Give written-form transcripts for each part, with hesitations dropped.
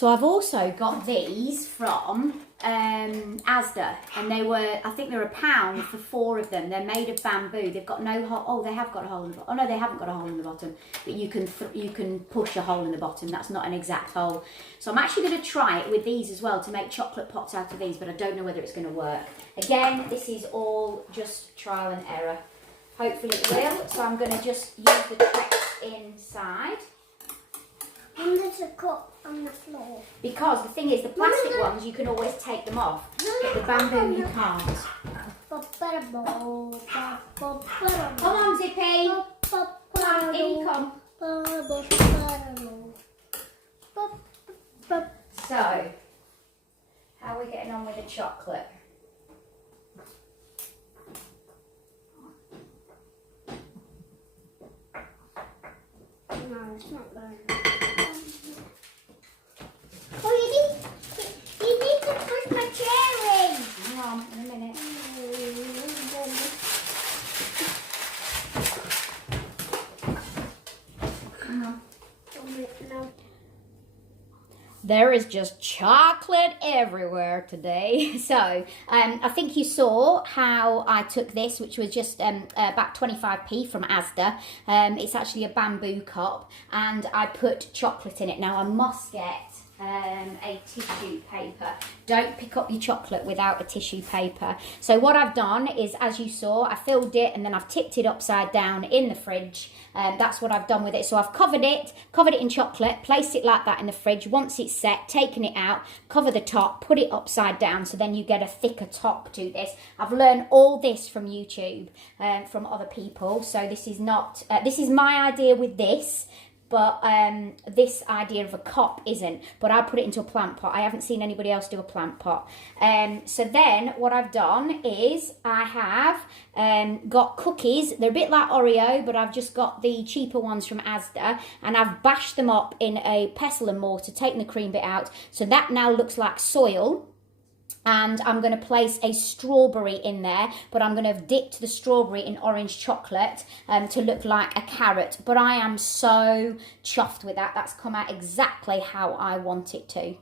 So I've also got these from Asda, and they were, I think they're £1 for 4 of them. They're made of bamboo. They've got no hole. Oh, they have got a hole in the bottom. Oh no, they haven't got a hole in the bottom, but you can push a hole in the bottom. That's not an exact hole. So I'm actually going to try it with these as well to make chocolate pots out of these, but I don't know whether it's going to work. Again, this is all just trial and error. Hopefully it will. So I'm going to just use the tricks inside. And there's a cup on the floor. Because the thing is, the plastic ones, you can always take them off, but the bamboo you can't. Come on, Zippy. Come on, in you come. So, how are we getting on with the chocolate? No, it's not burning. Oh, you need to push my chair in. Hang on, in a minute. Hang on. No. There is just chocolate everywhere today. So I think you saw how I took this, which was just about 25p from Asda. It's actually a bamboo cup, and I put chocolate in it. Now I must get a tissue paper. Don't pick up your chocolate without a tissue paper. So what I've done is, as you saw, I filled it and then I've tipped it upside down in the fridge. That's what I've done with it. So I've covered it in chocolate, placed it like that in the fridge. Once it's set, taken it out, cover the top, put it upside down, so then you get a thicker top to this. I've learned all this from YouTube, from other people. So this is not, this is my idea with this. But this idea of a cup isn't. But I put it into a plant pot. I haven't seen anybody else do a plant pot. So then what I've done is I have got cookies. They're a bit like Oreo, but I've just got the cheaper ones from Asda. And I've bashed them up in a pestle and mortar, taken the cream bit out. So that now looks like soil. And I'm going to place a strawberry in there, but I'm going to have dipped the strawberry in orange chocolate to look like a carrot. But I am so chuffed with that. That's come out exactly how I want it to.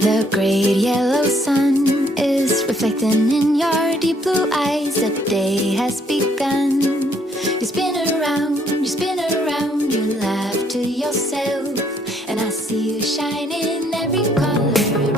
The great yellow sun is reflecting in your deep blue eyes. The day has begun. You spin around, you laugh to yourself, and I see you shine in every color.